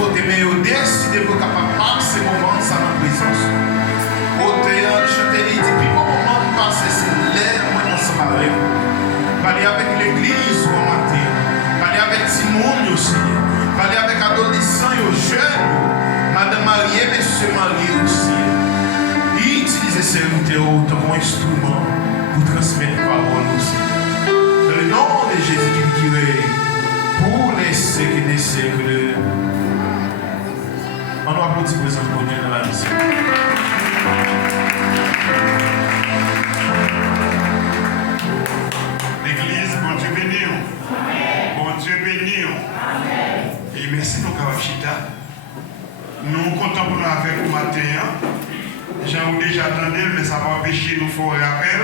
côté, mais ils décident pour capable passer moment ça dans la présence. Côté, chanter, il dit, puis bon moment de passer, c'est l'air, moi, ensemble avec vous. Parler avec l'église au matin, parler avec Simone aussi, parler avec adolescents et jeunes, madame mariée, monsieur marié aussi. Il utilise serviteur comme instrument pour transmettre la parole aussi. Dans le nom de Jésus qui dirait, pour les siècles des siècles. On nous applaudit pour les enfants dans la mission. L'église, bon Dieu béni. Bon Dieu béni. Et merci pour Kawachita. Nous comptons pour nous avec le matin. J'en ai déjà entendu, mais ça va empêcher nous faire un rappel.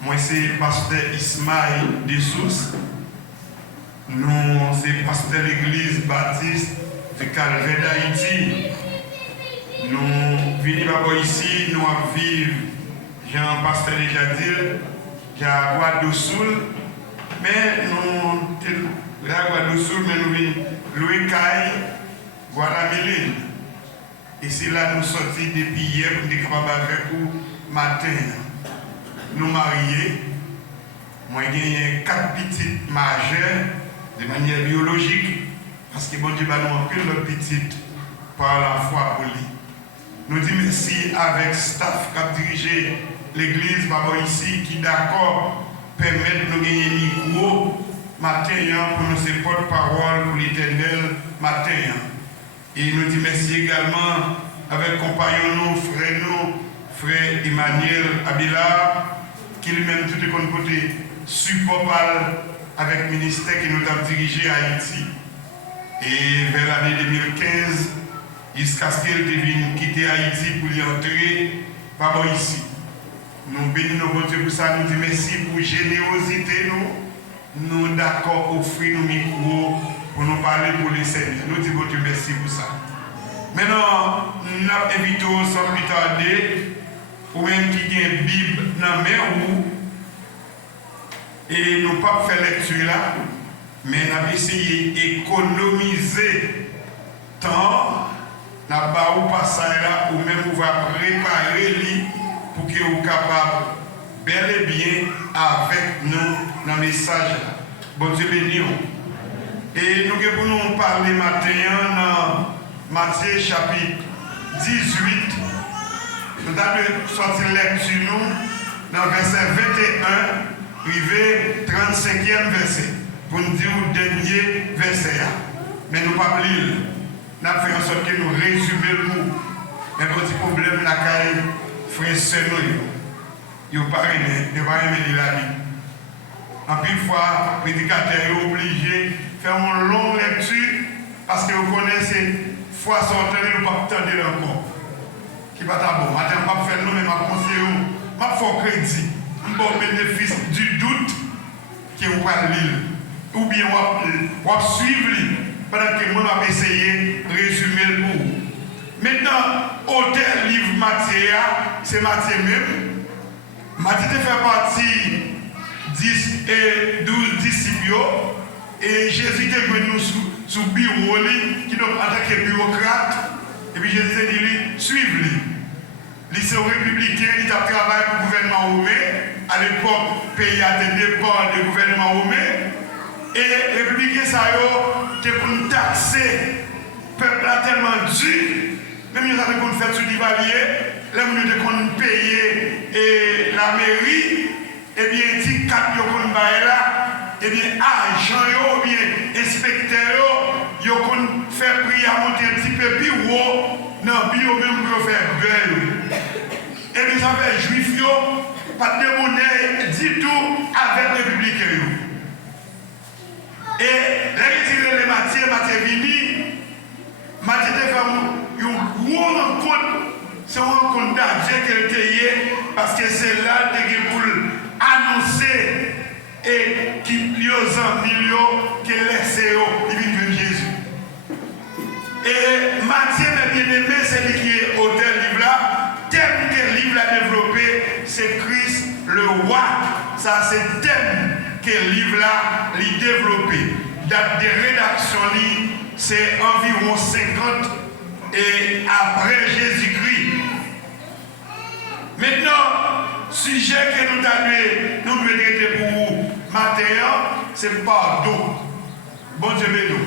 Moi, c'est pasteur Ismaël Dessous. Nous, c'est pasteur de l'église baptiste de Calvaire d'Haïti. Nous venons ici, nous vivons, Jean pasteur déjà dit, à Guadosoul. Mais nous, là, Guadosoul, mais nous venons Louis Caille, Guadaméline. Et c'est là nous sortis depuis hier pour nous capables avec vous matin. Nous mariés. Moi, j'ai 4 petites majeures de manière biologique. Parce que bon Dieu va nous appeler notre petite par la foi pour lui. Nous disons merci avec staff qui a dirigé l'église ici qui d'accord permettre de nous gagner micro matin pour nous ces porte-parole pour l'éternel matin. Et nous disons merci également avec compagnons, frère Emmanuel Abila, qui lui-même tout est côté support avec le ministère qui nous a dirigé à Haïti. Et vers l'année 2015, jusqu'à ce qu'elle devienne quitter Haïti pour y entrer, par ici. Nous bénissons nos Dieu pour ça, nous disons merci pour la générosité, nous d'accord offrir nos micros pour nous parler pour les Seigneurs. Nous disons Dieu merci pour ça. Maintenant, nous invitons sans plus tarder, ou même qui a une Bible dans la main, et nous ne pas faire lecture là, mais nous avons essayé d'économiser temps, nous avons passage là, ou même nous va préparer lui pour que vous capable bel et bien avec nous dans le message. Bon Dieu béni. Et nous allons parler maintenant dans Matthieu chapitre 18. Nous allons sortir lecture dans verset 21, arrivé 35e verset. Pour nous dire le dernier verset. Mais nous ne pas lire. Nous avons fait en sorte que nous résumions le mot. Mais petit problème, la caille, frère, c'est nous. Ils ne pas aimer la Bible. En plus, fois, le prédicateur est obligé de faire une longue lecture parce que vous connaissez, fois sortant, nous ne pouvons pas attendre encore. Qui va être bon. Maintenant, je ne vais pas faire nous, mais je vais conseiller, je vais faire crédit. Un bon bénéfice du doute que vous pouvez lire. Ou bien vous pouvez suivre pendant que moi, je vais essayer de résumer le mot. Maintenant, auteur livre Matthieu, c'est Matthieu même. Matthieu fait partie 10 et 12 disciples et Jésus est venu sous bureau qui donc en tant que bureaucrate et puis Jésus a dit suivez-le. Lycée républicain, il a travaillé pour le gouvernement romain. À l'époque, le pays a dépend du gouvernement romain. Et les républicains, ça a été pour nous taxer. Le peuple a tellement dur. Même si nous avons fait sur l'Ivalier, là où nous avons payé la mairie, et bien, si 4 yon là, et bien, agent ou bien inspecteur, yon fait prier à monter un petit peu plus haut, dans le bio même pour faire gueule. Et bien, ça fait juif, pas de monnaie du tout avec les républicains. Et là, il dit les Matthieu vini, Matthieu te fait une grosse rencontre, c'est une rencontre d'Adieu qu'elle était, parce que c'est là que pour annoncer et qui lui aux amis qui laissent il vient de Jésus. Et Matthieu, mes bien-aimés, c'est lui qui est auteur du livre là. Thème que le livre a développé, c'est Christ le roi. Ça, c'est le thème que le livre là a développé. Date de rédaction, c'est environ 50 et après Jésus-Christ. Maintenant, sujet que nous devons traiter pour vous matin, c'est pardon. Bon Dieu béni.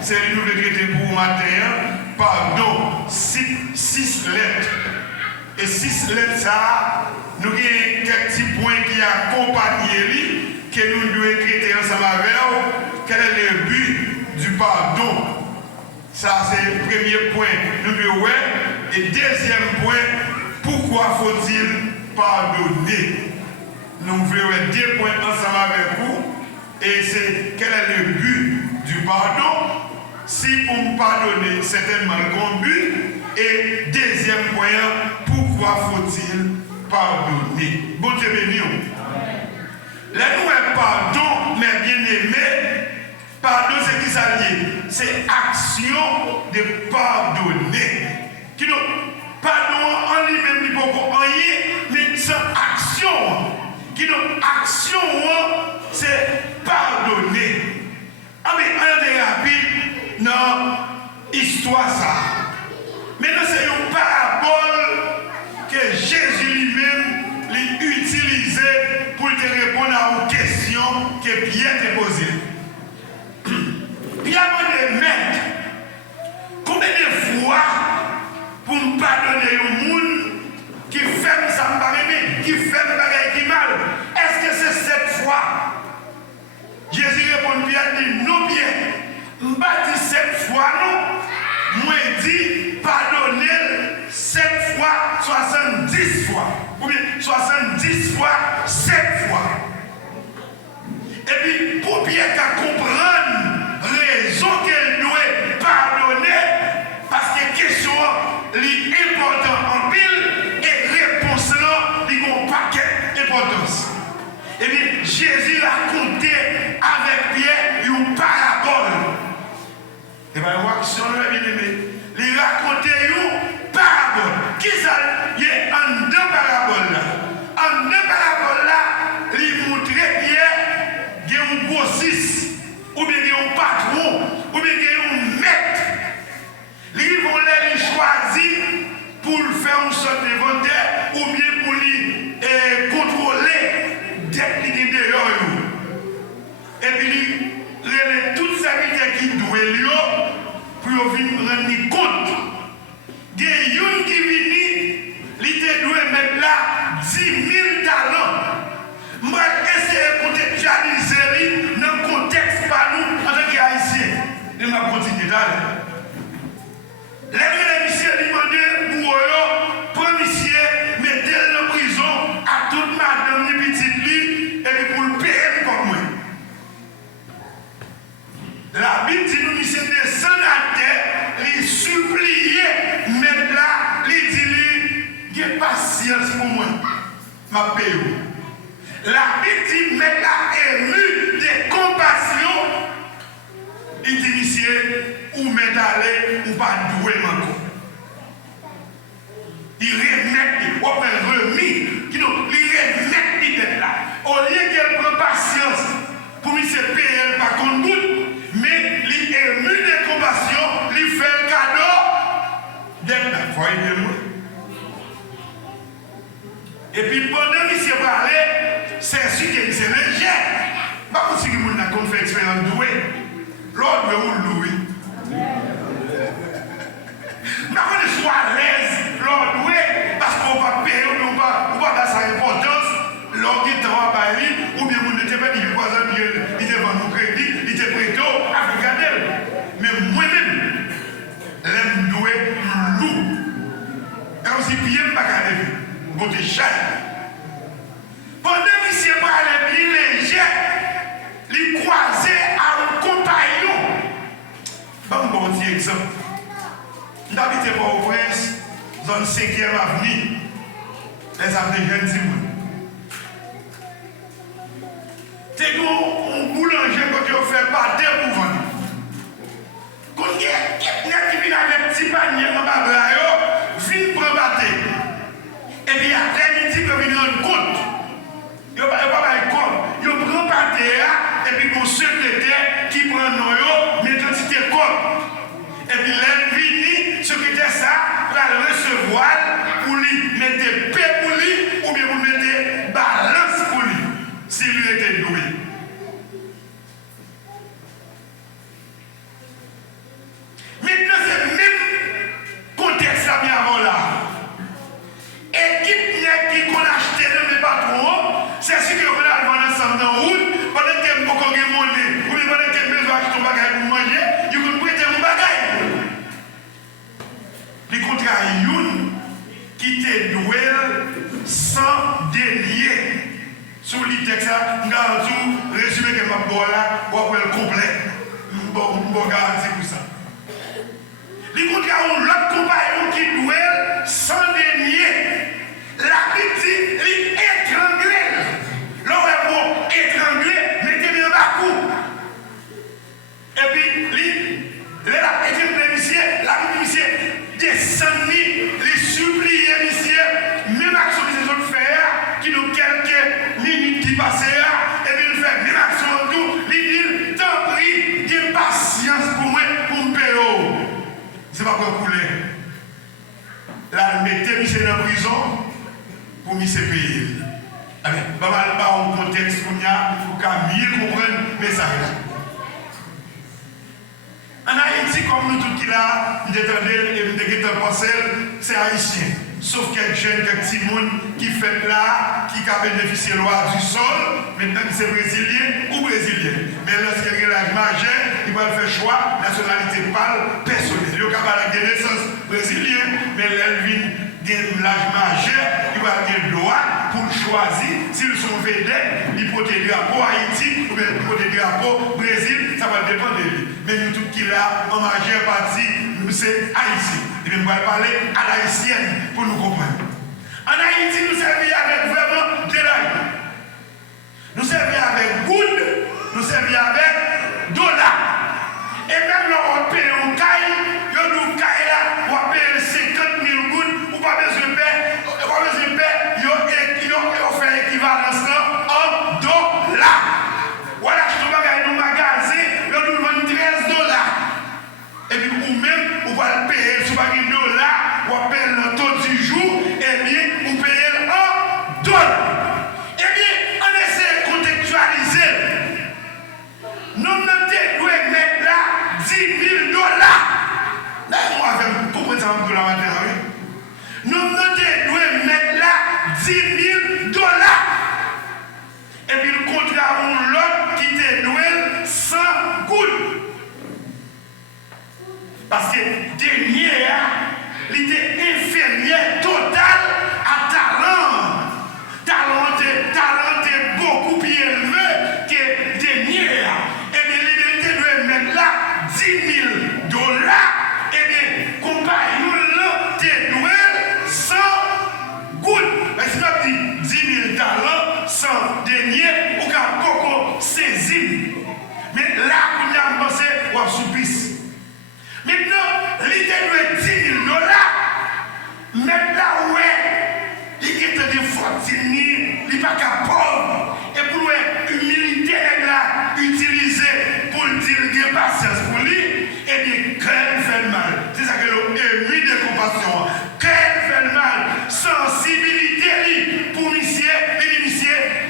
C'est nous devons traiter pour vous matin, pardon. 6 lettres. Et 6 lettres, ça, nous avons quelques petits points qui accompagnent que nous devons traiter ensemble avec vous. Quel est le but du pardon? Ça, c'est le premier point. Nous devons voir. Et deuxième point, pourquoi faut-il pardonner? Nous voulons voir 2 points ensemble avec vous. Et c'est quel est le but du pardon? Si pour me pardonner, certainement le but. Et deuxième point, pourquoi faut-il pardonner? Bon Dieu béni. Là, nous avons pardon, mais bien aimé. Pardon, c'est qui ça lié? C'est action de pardonner. Qui nous pardon en lui-même, il ne peut pas rien, mais c'est action. Qui nous action, c'est pardonner. Ah, mais on est rapide dans l'histoire ça. Maintenant, c'est une parabole que Jésus lui-même l'a utilisée pour te répondre à une question que Pierre t'a posée. Pierre m'a dit, maître, combien de fois pour me pardonner au monde qui fait ça me qui fait me qui mal? Est-ce que c'est 7 fois? Jésus répond, Pierre dit, non, Pierre, je ne pas dit 7 fois, non. Moi, dit, pardonner 7 fois, 70 fois. Ou bien 70 fois, 7 fois. Et puis, pour bien qu'à comprendre raison qu'elle doit pardonner, parce que question est importante en pile et réponse là, il y a un paquet d'importance. Et bien, Jésus l'a compté avec Pierre une parabole. Et bien, voir si on l'a bien aimé. Il raconte une parabole. Qui ça? Il y a en 2 paraboles là. En 2 paraboles là, il montre Pierre qu'il y a un grossiste, ou bien qu'il y a un patron, ou bien qu'il y a un maître. Ils vont les choisir pour faire une sorte de vendeur, ou bien pour lui contrôler dès qu'il est dehors. Et puis, il toute sa vie qui doit pour venir rendre compte. Il y a une qui vient, il doit mettre là 10 000 talents. Moi, essayer de contextualiser dans le contexte par nous en tant qu'Haïtiens. Et ma continue d'aller. Les monsieur demandent pour eux, pour monsieur, mettez-le en prison à toute madame de petite lit et pour le payer comme moi. La Bible dit nous, monsieur descend à terre, il suppliait, mettre là, il dit, il y a patience pour moi, ma paix. La Bible dit, mettre là, ému de compassion, il dit, monsieur, ou m'est allé ou pas doué encore. Il remet, ou bien remis, il remet l'idée là. Au lieu qu'elle prenne patience pour lui se payer par contre doute, mais il est ému de compassion, il fait un cadeau d'être là. Voyez-vous? Et puis pendant qu'il s'est parlé, c'est sûr que c'est léger. Pas comme si vous n'avez fait expérience doué. L'autre veut vous louer. Mais on soit à l'aise, l'ordre, oui, parce qu'on va payer, on va dar sa importance, l'ordre qui est en Paris, ou bien on n'était pas dit, il était vendu au crédit, il était prêt à regarder. Mais moi-même, l'aime doué, loup. Comme si bien ne pas garder, beauté cher. Pendant qu'il s'est parlé, il est léger, il croisait à un compagnon. Bon petit exemple. J'habitais pas au Prince, zone 5e avenue, les avenues jeunes Simon. C'est un boulanger quand tu fais pâté pour vendre. Quand il y a quelqu'un qui vient avec un petit panier en bas de là, vient prendre pâté. Et puis après, il dit que vient rendre compte. Il ne va pas rendre compte. Il prend pâté et puis mon secrétaire qui prend nos, mais quand il te compte. me garantis pour ça. Il compte l'autre compagnon qui doit sans dénier. La petite, il étranglé. L'homme étranglé, mettez bien bas coup. Et puis, la petite monsieur, descend, il supplie, monsieur, même action que les autres font, qui nous quelques minutes qui passent, et puis il fait même action tout, il dit, tant pis, j'ai patience pour moi, pour me payer. C'est pas pour couler. Là, mettez monsieur dans la prison pour me payer. Allez, pas mal dans le contexte qu'on a, il faut qu'à mieux comprendre le message. En Haïti, comme nous tous qui là, nous pensons, c'est haïtien. Sauf quelques jeunes, quelques petits monde qui fait là, qui a bénéficié de la loi du sol, maintenant c'est brésilien ou brésilien. Mais lorsqu'il y a l'âge majeur, il va faire choix, nationalité pâle, personnelle. Il y a capable de naissance brésilien, mais l'Elvin l'âge majeur, il va avoir le droit pour choisir s'ils sont vedettes, ils portent des drapeaux Haïti ou bien ils portent des drapeaux Brésil, ça va dépendre de lui. Mais nous tous qui là, en majeure partie, nous c'est Haïti. Et nous allons parler à l'haïtienne pour nous comprendre. En Haïti, nous servons avec vraiment de l'argent. Nous servons avec good, nous servons avec dollar. Et même là, on paye un caille, nous caille là, on paye 50 000 gouttes, pas besoin de paix, ils fait l'équivalence en dollars. Voilà, je te bagaille dans le magasin, ils nous vendent 13 dollars. Et puis, ou même, on va le payer sur $1, on paye le taux du jour, et bien, on paye en dollars. Et bien, on essaie de contextualiser. Nous devons mettre là $10 000. Là, on va faire pour exemple de la matière. Nous devons mettre là $10 000. Et puis le contrat l'autre qui te doit 100 gouttes. Parce que dernier, il était inférieur total à talent. Talent est beaucoup plus élevé que dernier. Et bien il doit mettre là $10 000. Et bien, compagnon là, te doit 100 gouttes. Mais si on dit 10 000 talents, 100 deniers, ou qu'un coco saisi. Mais là, on a pensé, on a soupisse. Maintenant, l'idée doit 10 000 $. Maintenant, ouais, il est de fortune, il n'est pas capable. Et pour l'humilité, elle a utilisé pour dire qu'il y a patience pour lui, et bien, quand elle fait mal, c'est ça que l'on ému de compassion. Quand elle fait mal, sensibilité pour monsieur,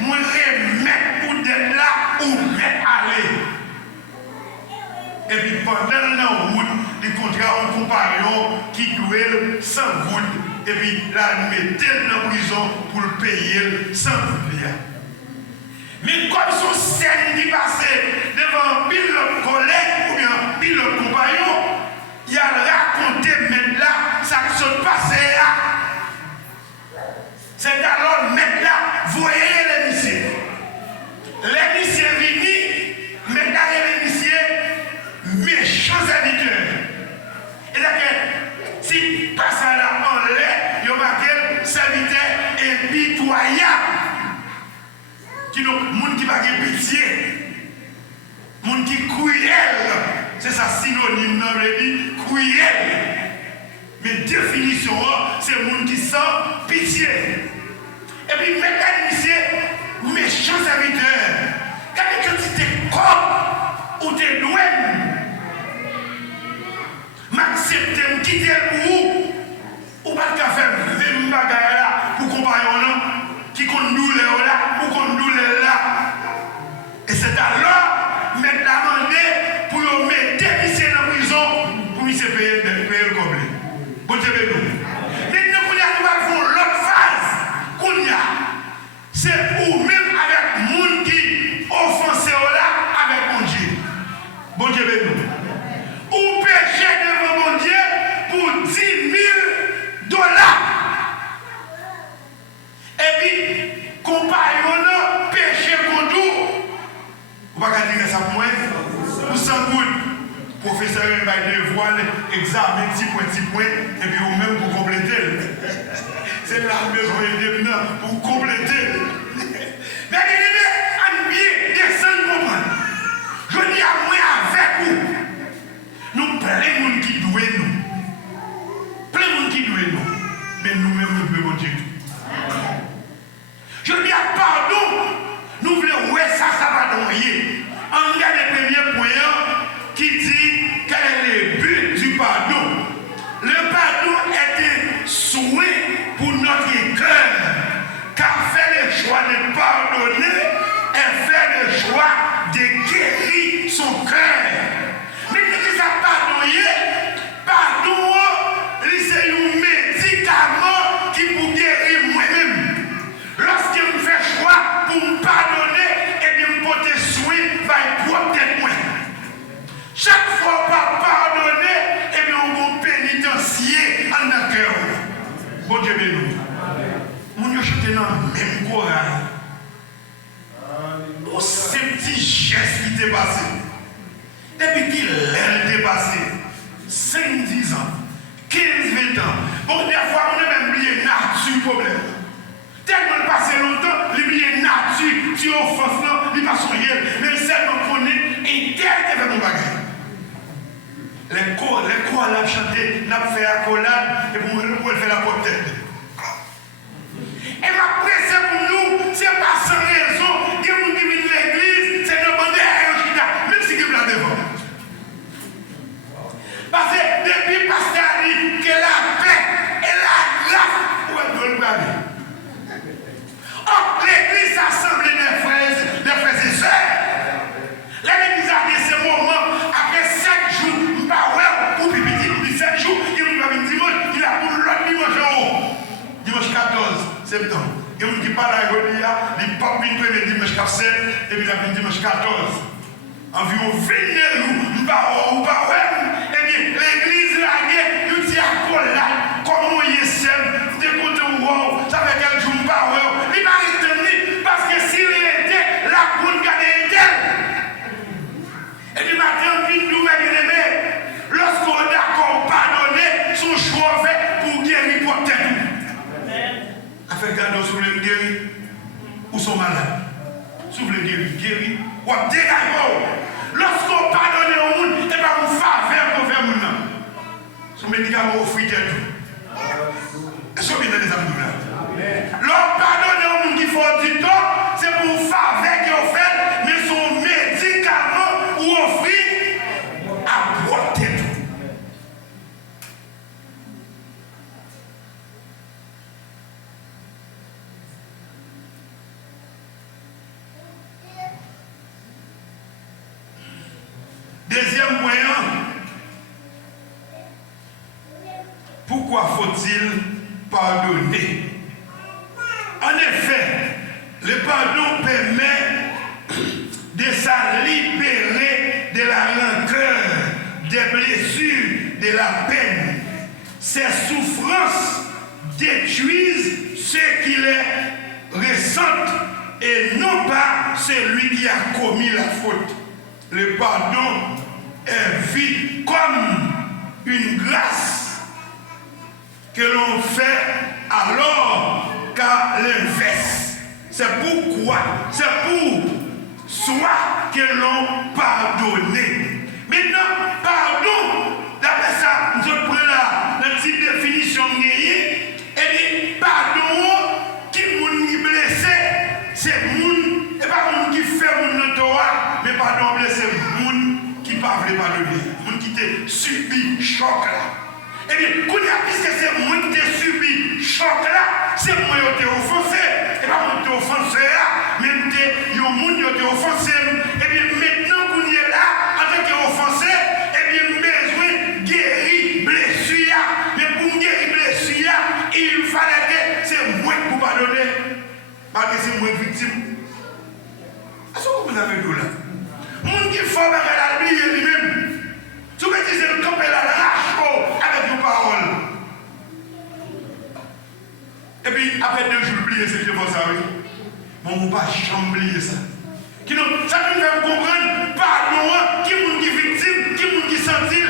moi remettre ou d'être là, ou mettre aller. Et puis pendant la route, les contrats en compagnon qui doit 100 gouttes. Et puis là, il met dans la prison pour le payer 100 gouttes. Mais comme son scène qui passait devant pilote collègue ou bien pilote compagnon, il a raconté maintenant là, ça qui se passait là. C'est alors maintenant là, voyez les messieurs. Les messieurs venus, maintenant les messieurs, méchants serviteurs. Et là, si passe là en l'air, il y a marqué serviteur impitoyable. Qui n'ont monde qui va avoir pitié, monde qui cruel, c'est ça synonyme dans le dit cruel. Mais définition c'est monde qui sent pitié. Et puis mesdames, messieurs, méchants serviteurs, quand tu es corps ou tu es doué, m'accepter, quitter pour ou pas qu'à faire même bagaille là pour compagnon qui conduit là, pour conduire là. Et c'est alors mettre la demande pour mettre des messieurs dans la prison pour nous payer le complet. Bon Dieu, nous. Maintenant, nous allons l'autre phase. C'est ou même avec les gens qui offensent là avec mon Dieu. Bon Dieu, nous. Ou pécher devant mon Dieu pour $10 000. Et puis, compagnon, péché contre nous. Vous ne pouvez pas dire ça pour moi. Pour 100 gouttes. professeur va devoir examiner petit point, et puis vous même pour compléter. C'est là que besoin de pour compléter. Mais bien, bien, descendre comprendre. Je dis à moi avec vous. Nous plein de monde qui doit nous. Plein de monde qui doit nous. Mais nous-mêmes, nous devons dire tout. Je dis à pardon. Nous voulons ouais ça va donner. On regarde le premier point qui dit quel est le but du pardon. Le pardon est un souhait pour notre cœur. Car faire le choix de pardonner et faire le choix de guérir son cœur. Mais si ça pardonner, pardon, c'est un médicament qui peut guérir moi-même. Lorsque je fais choix pour me pardonner, et bien me porter soin, va être protéger moi. Chaque fois par pardonner, et bien on va pénitencier en notre cœur. Bon Dieu béni. Mon Dieu, j'étais dans le même courage. Pour ces petits gestes qui étaient passés. Depuis qu'il est dépassé, 5-10 ans, 15-20 ans. Bon, des fois, on a même oublié nature problème. Tellement passé longtemps, l'oublié nature, tu offenses, non, il passe son yel. Mais seulement qu'on est et tel que fait mon bagage. Les corps, on a chanté, on a fait la collade, et pour faire la portée. Et ma presse pour nous, c'est pas sans raison. Il y a des gens qui viennent de l'église, c'est de demander à un même si il est là devant. Parce que depuis le pasteur dit que la paix et la grâce, où est-ce que vous parlez? Or, l'église assemblée des frères et sœurs. L'église a dit ce moment, après 7 jours, je ne sais pas où, puis 7 jours, il nous a dit dimanche, il a pour l'autre dimanche en haut. Dimanche 14 septembre. Et on dit pas là, il pas le dimanche 7 et puis il a pris dimanche 14. Environ 29 jours, et bien l'église la guerre, il dit à Paul là, comment il est seul, d'écouter wow, ça fait quelques jours, pas wow. Il m'a retenu parce que s'il était, la cour gardait elle. Et puis maintenant, puis nous, bien aimés, lorsqu'on est d'accord pardonner, son choix fait pour guérir pour tête. Afin garder sur le guérir ou son malade. Si vous voulez guérir, ou dégager. Lorsqu'on pardonne au monde, et bien vous faveur pour faire mon nom. Son médicament offre tête. Est-ce que vous avez des amis là? L'on pardonne au monde qui faut du temps, c'est pour faveur qu'il fait, mais son médicament ou offrir à porter tout. Deuxième point, pourquoi faut-il pardonner? En effet, le pardon permet de se libérer de la rancœur, des blessures, de la peine. Ces souffrances détruisent ceux qui les ressentent et non pas celui qui a commis la faute. Le pardon est vu comme une grâce que l'on fait alors qu'à l'inverse. C'est pourquoi, c'est pour soi que l'on pardonne. Maintenant, pardon, d'après ça, nous prenons la petite définition gagnée, et dit pardon, qui est blessé, c'est moun, et pas moun qui fait moun notoire, mais pardon blessé, moun qui ne pas pardonner, moun qui t'a subi choc là. Et bien, puisque c'est moi qui t'ai subi choc là, c'est moi qui t'ai offensé, et pas moi qui t'ai offensé là, même il y a un monde qui t'a offensé. Et bien, maintenant qu'on est là, en tant qu'offensé, et bien, besoin de guérir blessure. Mais pour guérir blessure, il fallait que c'est moi qui pardonner, parce que c'est moi victime. Est-ce que vous avez dit là? Moun qui faut la vie lui-même. Tu me dis que le camp est là, lâche avec vos paroles. Et puis, après 2 jours, oubliez ce que vous savez. Mon ne pas jamais oublier ça. Ça nous fait comprendre, pardon, qui est victime, qui est sentit,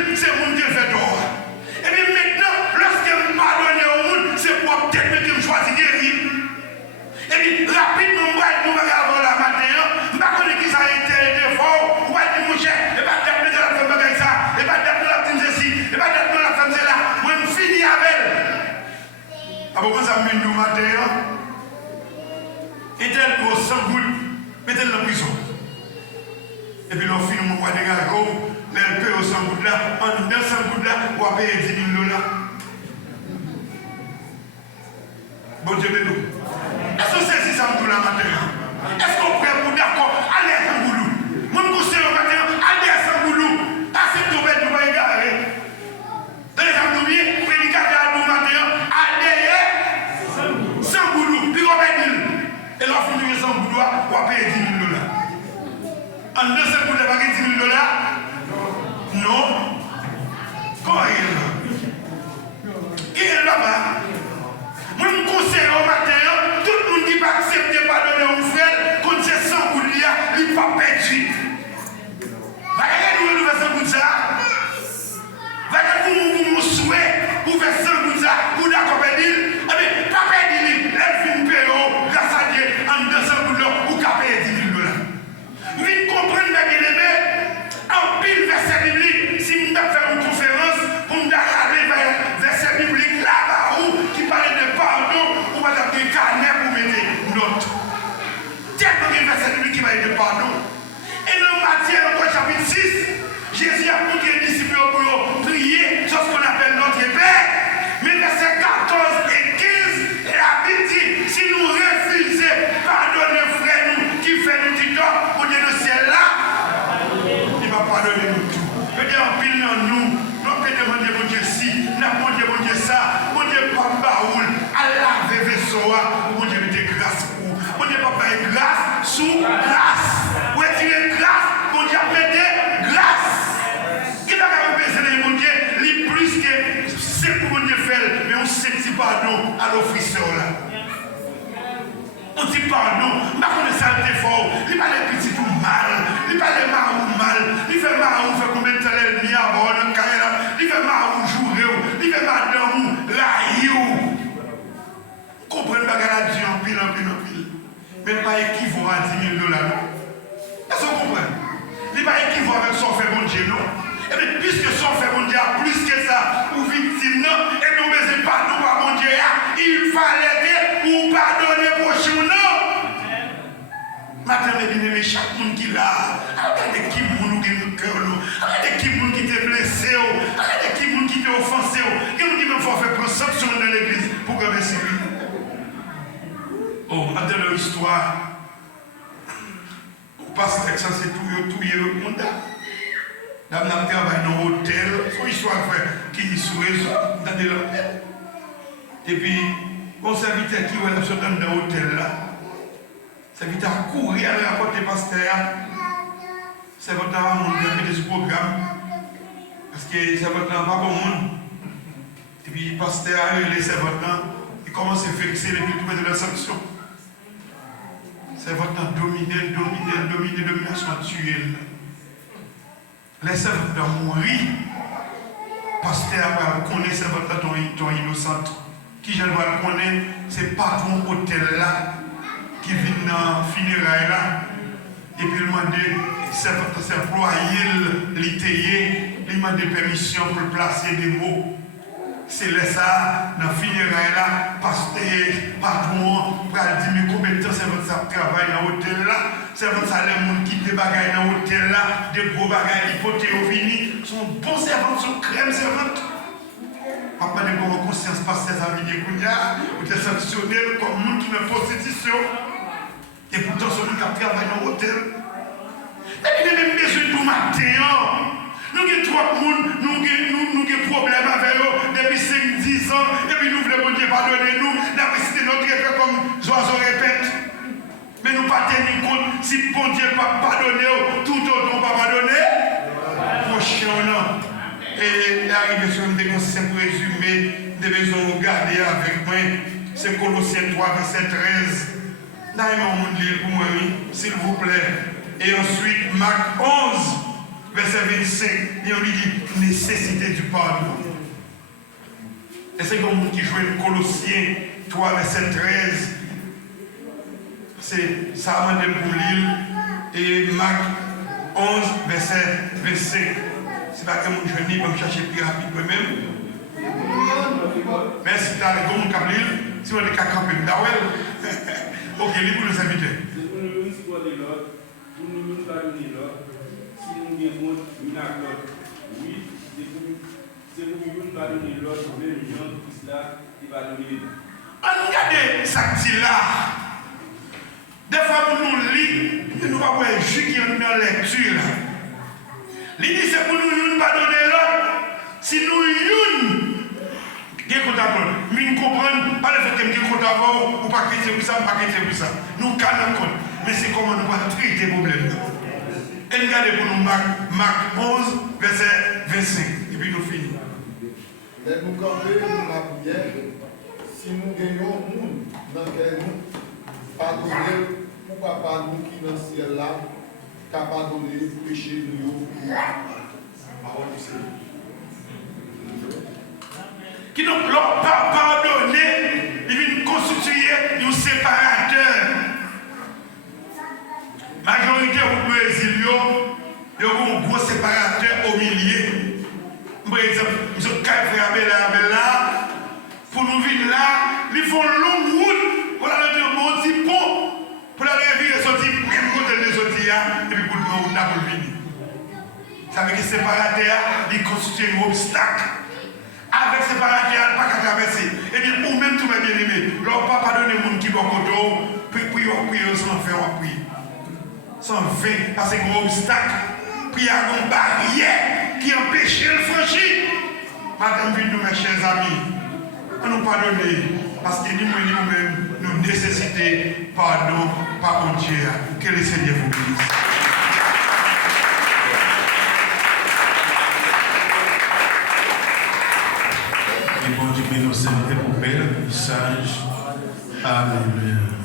Après, ça me dit matin, et tel pour 100 gouttes, mettez-le dans la prison. Et puis, l'on finit, on va dégager, les paye au 100 gouttes là, en 900 gouttes là, on va payer 10 000 $. Bon Dieu, mais nous. Est-ce que c'est ça me dit la matin? Est-ce qu'on pourrait pour d'accord, allez à Sangoulou? Mon conseil au matin, allez à Sangoulou. Assez de tomber, nous va égarer. Dans les abdominaux, vous pouvez garder à nous matin, allez Sangoulou, puis on va dire. Et là, on finit Sangoulou, on va payer 10 000 $. En 200 gouttes, on va payer 10 000 $? Non. Comment il est là? Il est là-bas. Mon conseil au matin, tout le monde qui va accepter de pardonner au frère, quand c'est 100 gouttes, il ne va pas perdu. Regardez-nous, nous faisons ça. Regardez-nous, nous souhaitons, pour faire 100 gouttes, pour d'accord, dire, mais pas perdre, elle finit payer, grâce à Dieu, en 200 gouttes, ou qu'à payer 10 000 $. Vous comprenez, mes bien-aimés, en pile verset biblique, si nous devons faire une conférence, pour nous aller vers verset biblique là-bas, qui parle de pardon, on va avoir des carnets pour mettre note. Tellement de verset biblique qui parle de pardon. Et dans Matthieu, dans le chapitre 6, Jésus a montré les disciples pour prier sur ce qu'on appelle notre Père. Mais versets 14 et 15, la Bible dit, si nous refusons pardonner frère nous qui fait nous du tort pour Dieu le ciel là, il va pardonner nous tout. Peut-être en pile dans nous, nous peut demander mon Dieu si, nous demandons mon Dieu ça, mon Dieu pas baoul, Allah veut vaisseau, mon Dieu mettez grâce pour, mon Dieu pas faire grâce sous grâce. Où est-il grâce, mon Dieu mettez grâce. Qui n'a pas besoin de mon Dieu, il plus que c'est pour mon Dieu faire, mais on sait que pardon à l'officier là. On dit pardon, mais on est saleté fort, il parle les petits tout mal, il parle les marous mal, il fait marou, fait combien de temps il y a à bord de Kaila, il fait marou jouer, il fait madame raillou. Comprenez pas qu'elle a dit en pile. Mais pas équivaut à 10 000 $. Est-ce que vous comprenez? Il n'est pas équivaut avec son fait bon Dieu, non? Et bien, puisque son fait bon Dieu a plus que ça, ou victime, non? Et puis on ne besoin pas nous à bon Dieu, il fallait que pour pardonner prochain, non? Maintenant, mes bien-aimés, chaque monde qui l'a, regardez qui monde qui nous cœur, regardez qui monde qui t'est blessé, regardez qui monde qui t'est offensé, qui monde qui me faut faire prendre sanction dans l'église pour que je lui. Oh, dans leur histoire, on passe avec ça, c'est tout le monde. Dame n'a travaillé dans un hôtel, son histoire qui est sur dans de l'hôtel. Et puis, mon serviteur qui est sorti dans l'hôtel là, serviteur a couru à la porte du pasteur. Serviteur a monté ce programme. Parce que serviteur n'a pas bon monde. Et puis, le pasteur a eu les serviteurs, il commence à vexer les plus de la sanction. Serviteur domination tuelle. Les serviteurs mourir, pasteur va connaître serviteurs ton innocente. Qui je le connaître, c'est patron hôtel là, qui vient dans le funérail là, et puis il demande ses employés, l'étayer, il demande permission pour placer des mots. C'est là ça, dans le funérail là, pasteur, patron, pour dire mais combien de temps c'est votre travail dans l'hôtel là, c'est votre salaire, les gens qui te bagaillent dans l'hôtel là, des gros bagailles, l'hypothèque au fini, sont bons servantes, sont crème servantes. Papa de bonne conscience, pasteur, ça veut dire qu'il y a, ou des sanctionnés comme nous qui ne prostitution. Et pourtant, ce monde qui travaille dans l'hôtel. Mais il y a même besoin de tout matin. Nous avons trop de monde, nous avons des problèmes avec eux depuis 5-10 ans, et puis nous voulons Dieu pardonner nous, nous avons cité notre effet comme Joison répète. Mais nous ne pas tenir compte si bon Dieu ne pas pardonner, tout autre on ne va pas pardonner. Prochain non. Et arrivé sur une simple résumé, nous devons regarder avec moi, c'est Colossiens 3, verset 13. D'ailleurs, on lit pour moi, s'il vous plaît. Et ensuite, Marc 11. Verset 25, et on lui dit nécessité du pardon. Et c'est comme qui joue Colossiens 3, verset 13. C'est ça, Madame Boulil. Et Marc 11, verset 25. C'est pas que mon jeune va me chercher plus rapide moi-même. Merci, tu as les gommes comme l'île. Si on est qu'à camper, d'Awel. Ok, il pour nous inviter. C'est pour nous supporter l'autre, pour nous pardonner l'autre. Si nous avons une accord, oui, c'est pour nous pardonner l'autre, même Jean Christ là, qui va donner. On regarde ça dit là. Des fois, nous lisons, nous ne pouvons pas jouer qui est dans la lecture. L'idée, c'est pour nous pardonner l'autre. Si nous nous comprenons pas le fait que nous comptons ou pas que c'est pour ça, pas que c'est pour ça. Nous calons compte. Mais c'est comment nous allons traiter le problème. Et regardez pour nous Marc 11, verset 25. Et puis nous finissons. Mais nous camper nous la prière. Si nous gagnons nous dans lequel nous pardonner pour papa nous qui dans le ciel là, capable pardonner pour péché nous. Parole du Seigneur. Qui donc l'ont pas pardonné, ils viennent constituer un séparateur. Majorité au Brésil, il y a un gros séparateur au milieu. Par exemple, nous sommes frères Abela, pour nous venir là, ils font une longue route pour aller dans un petit pont, pour aller vivre sortir, pour côté de sortir, et puis pour le prendre pour venir. Ça veut dire que le séparateur, il constitue un obstacle. Avec ces parasites, pas qu'à traverser. Et bien, ou même tout mes bien-aimés, leur pas pardonner les gens qui vont puis prier sans faire un prix. Sans faire, parce que c'est un gros obstacle. Puis il y a une barrière qui empêche de franchir. Madame, nous, mes chers amis, on nous pardonner. Parce que nous-mêmes, nous nécessitons pardon par mon Dieu. Que le Seigneur vous bénisse. Et bon Dieu, nous sommes pour bel message. Alléluia.